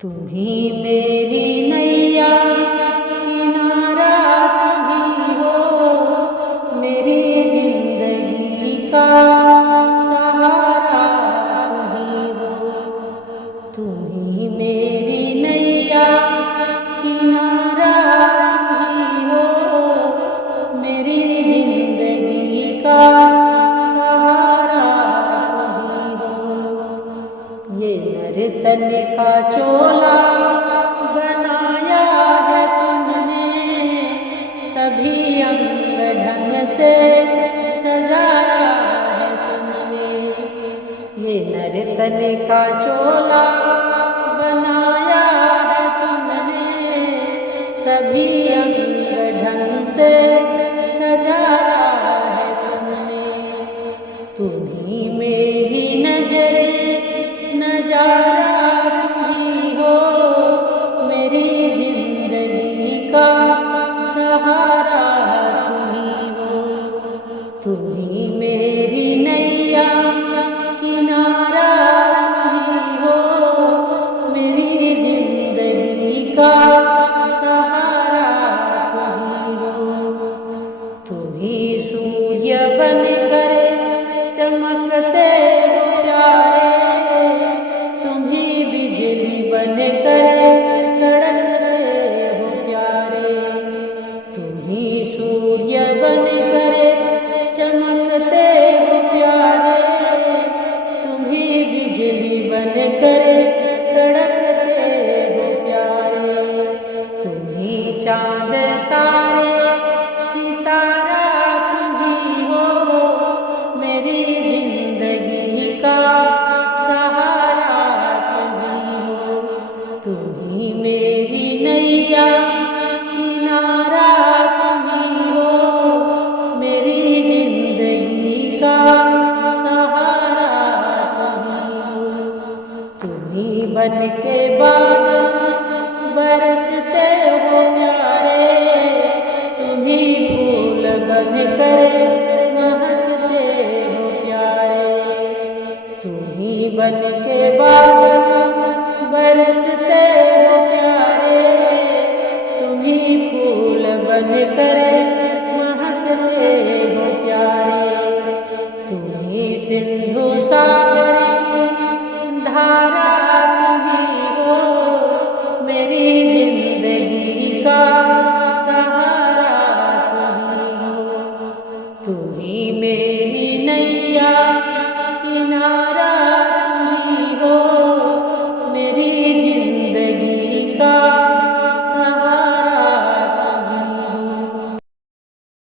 तुम्ही मेरी नैया किनारा तुम्ही हो, मेरी जिंदगी का सहारा तुम्ही हो। तुम्ही मेरी नैया किनारा तुम्ही हो, मेरी जिंदगी का सहारा तुम्ही हो। ये नर्तन का चोला बनाया है तुमने, सभी अंग ढंग से सजाया है तुमने। ये नर्तन का चोला बनाया है तुमने, सभी अंग ढंग से सजाया है तुमने। तुम्ही मेरी नजरे नजारा तुम्ही हो, मेरी जिंदगी का सहारा तुम्ही हो। तुम्ही मेरी नैया किनारा तुम्ही हो, मेरी जिंदगी का सहारा तुम्ही हो। तुम्ही सूर्य बनकर चमकते हो प्यारे, तुम्ही बिजली बनकर कड़कते हो प्यारे। तुम्ही सूर्य बनकर चमकते हो प्यारे, तुम्ही बिजली बनकर कड़कते हो प्यारे। तुम्ही चांद तारे सितारा तुम्ही हो, मेरी जिंदगी का सहारा तुम्ही हो। तुम्ही मेरी नैया किनारा तुम्ही हो, मेरी जिंदगी का सहारा तुम्ही हो। तुम्ही बन के बादल बरसते हो प्यारे, तुम्ही फूल बनकर महकते हो प्यारे। तुम्ही बन के बादल